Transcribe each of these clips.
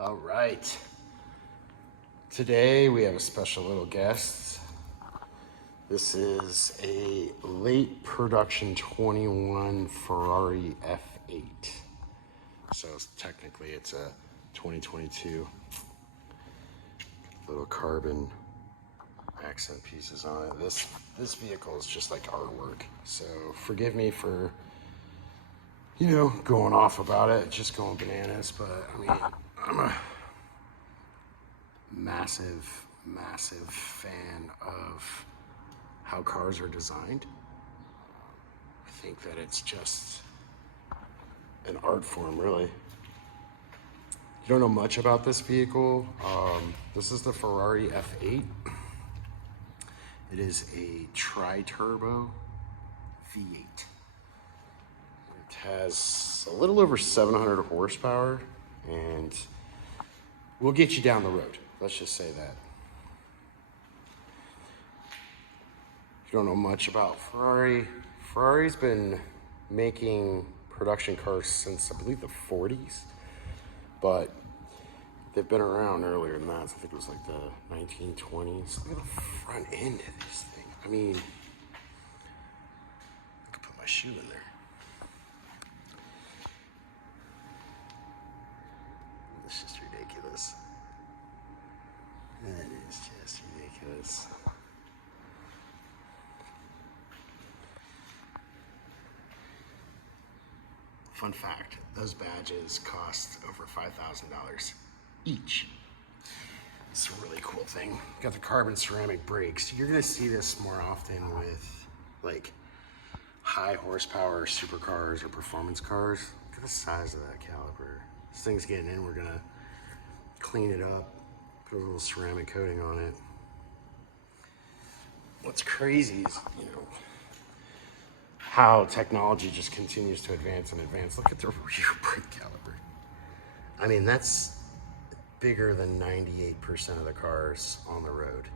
All right. Today we have a special little guest. This is a late production 21 Ferrari F8. So technically it's a 2022. Little carbon accent pieces on it. This vehicle is just like artwork. So forgive me for, going off about it, just going bananas, but I mean, I'm a massive fan of how cars are designed. I think that it's just an art form, really. You don't know much about this vehicle. This is the Ferrari F8. It is a tri-turbo V8. It has a little over 700 horsepower, and we'll get you down the road. Let's just say that. If you don't know much about Ferrari, Ferrari's been making production cars since, I believe, the 40s, but they've been around earlier than that. I think it was like the 1920s. Look at the front end of this thing. I mean, I could put my shoe in there. It's just ridiculous. That is just ridiculous. Fun fact, those badges cost over $5,000 each. It's a really cool thing. Got the carbon ceramic brakes. You're gonna see this more often with like high horsepower supercars or performance cars. Look at the size of that caliper. This thing's getting in, we're gonna clean it up, put a little ceramic coating on it. What's crazy is, how technology just continues to advance and advance. Look at the rear brake caliper. I mean, that's bigger than 98% of the cars on the road.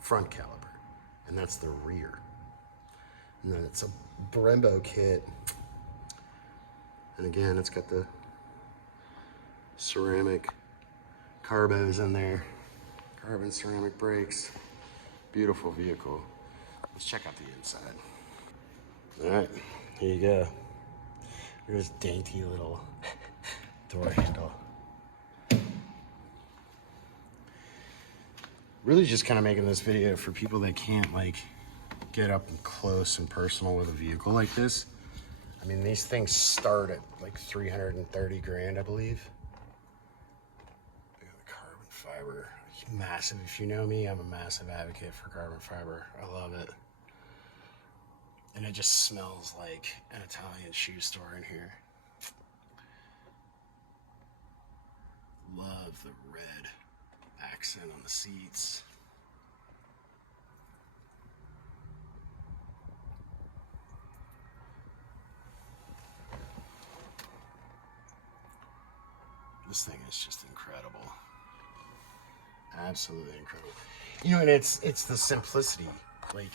Front caliper, and that's the rear. And then it's a Brembo kit. And again, it's got the ceramic carbos in there, carbon ceramic brakes. Beautiful vehicle. Let's check out the inside. All right, here you go. There's dainty little door handle. Really just kind of making this video for people that can't like get up and close and personal with a vehicle like this. I mean, these things start at like 330 grand, I believe. Look at the carbon fiber. Massive. If you know me, I'm a massive advocate for carbon fiber. I love it. And it just smells like an Italian shoe store in here. Love the red accent on the seats. This thing is just incredible. Absolutely incredible. And it's the simplicity. Like,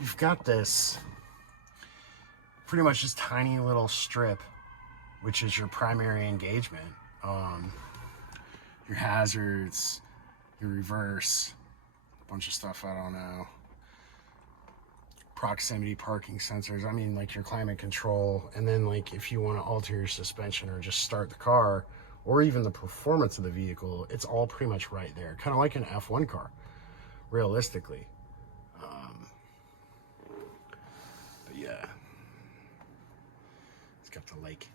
you've got this pretty much this tiny little strip, which is your primary engagement. Your hazards, your reverse, a bunch of stuff I don't know. Proximity parking sensors. I mean, like your climate control. And then like if you want to alter your suspension or just start the car, or even the performance of the vehicle, it's all pretty much right there. Kind of like an F1 car, realistically. But yeah, it's got the like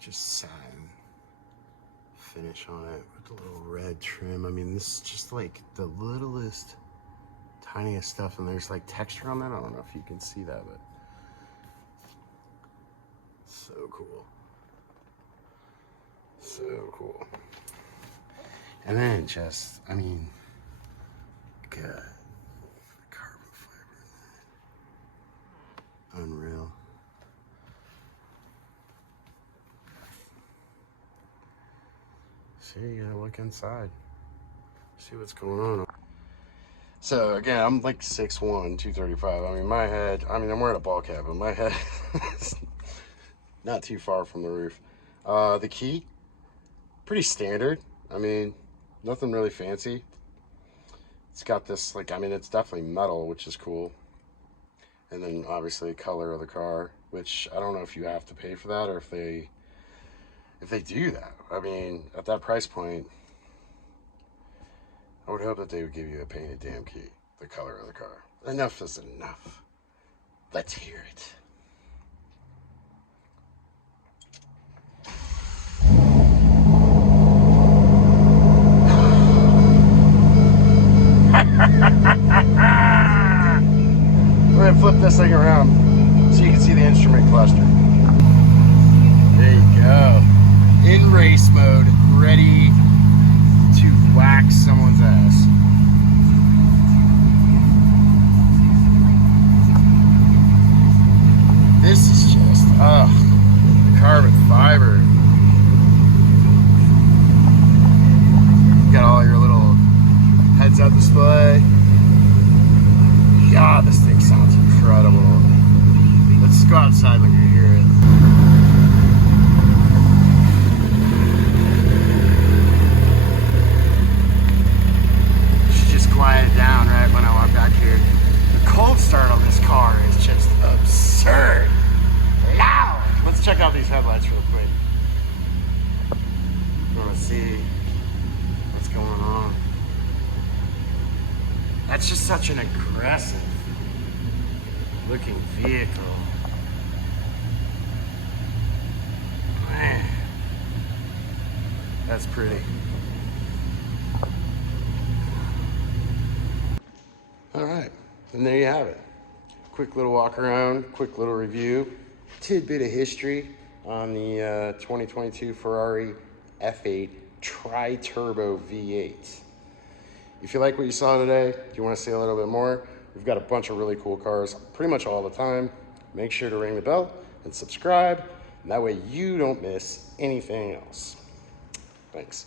just satin finish on it with the little red trim. I mean, this is just like the littlest, tiniest stuff, and there's like texture on that. I don't know if you can see that, but so cool. So cool. And then just, I mean, God, the carbon fiber in that. Unreal. So you gotta look inside, see what's going on. So again, I'm like 6'1", 235. I mean, my head, I'm wearing a ball cap, but my head is not too far from the roof. The key pretty standard. I mean, nothing really fancy. It's got this, like, I mean, it's definitely metal, which is cool. And then obviously color of the car, which I don't know if you have to pay for that or if they do that. I mean, at that price point, I would hope that they would give you a painted damn key, the color of the car. Enough is enough. Let's hear it. We're gonna flip this thing around so you can see the instrument cluster. There you go. In race mode, ready to whack someone's ass. This is just, carbon fiber. Got all your little heads-up display. God, this thing sounds incredible. Let's go outside when you hear it. Should just quiet down right when I walk back here. The cold start on this car is just absurd. Loud. Let's check out these headlights real quick. I want to see what's going on. That's just such an aggressive looking vehicle. Man, that's pretty. All right, and there you have it. Quick little walk around, quick little review, tidbit of history on the 2022 Ferrari F8 tri-turbo V8. If you like what you saw today, if you want to see a little bit more, we've got a bunch of really cool cars pretty much all the time. Make sure to ring the bell and subscribe, and that way you don't miss anything else. Thanks.